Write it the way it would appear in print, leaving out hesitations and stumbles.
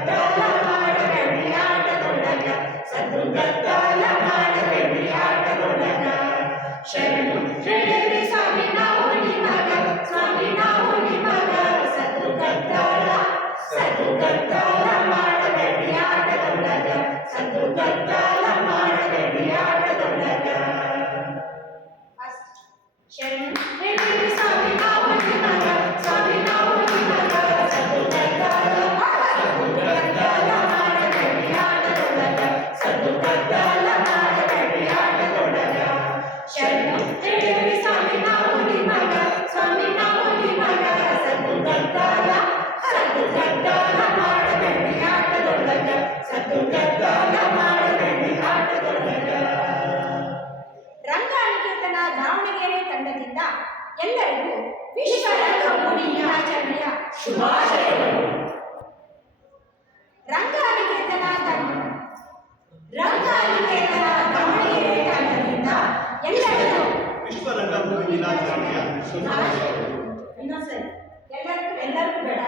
ಗದ್ದಾಲ ಮಾಡಬೇಡಿ ಆಟದೊಳಗ ಸದ್ದು ಗದ್ದಾಲ ಮಾಡಬೇಡಿ ಆಟದೊಳಗ ಶರಣು ಹೇಳಿರಿ ಸ್ವಾಮಿ ನಾವು ನಿಮಗ ಸ್ವಾಮಿ ನಾವು ನಿಮಗ ಸದ್ದು ಗದ್ದಾಲ ಮಾಡಬೇಡಿ ಆಟದೊಳಗ ಸದ್ದು ಗದ್ದಾಲ ಮಾಡಬೇಡಿ ಆಟದೊಳಗ ಶರಣು ಹೇಳಿರಿ ಸ್ವಾಮಿ ನಾವು ನಿಮಗ ಸ್ವಾಮಿ ನಾವು ನಿಮಗ ಸದ್ದು ಗದ್ದಾಲ ಮಾಡಬೇಡಿ ಆಟದೊಳಗ ಸದ್ದು ಗದ್ದಾಲ ಮಾಡಬೇಡಿ ಆಟದೊಳಗ ಶರಣು ಹೇಳಿರಿ ಸ್ವಾಮಿ ನಾವು ನಿಮಗ ಸ್ವಾಮಿ ನಾವು ನಿಮಗ ಸದ್ದು ಗದ್ದಾಲ ಮಾಡಬೇಡಿ ಆಟದೊಳಗ ಸದ್ದು ಗದ್ದಾಲ ಮಾಡಬೇಡಿ ಆಟದೊಳಗ. ರಂಗನಿಕೇತನ ದಾವಣಗೆರೆ ತಂಡದಿಂದ ಎಲ್ಲರಿಗೂ ವಿಶ್ವ ರಂಗಭೂಮಿ ದಿನಾಚರಣೆಯ ಶುಭಾಶಯಗಳು. ರಂಗನಿಕೇತನ ದಾವಣಗೆರೆ ತಂಡದಿಂದ ಎಲ್ಲರಿಗೂ ವಿಶ್ವ ರಂಗಭೂಮಿ ದಿನಾಚರಣೆಯ ಶುಭಾಶಯಗಳು. ಇನ್ನೊಂದ್ಸರಿ ಎಲ್ಲರಿಗೂ ಬೇಡ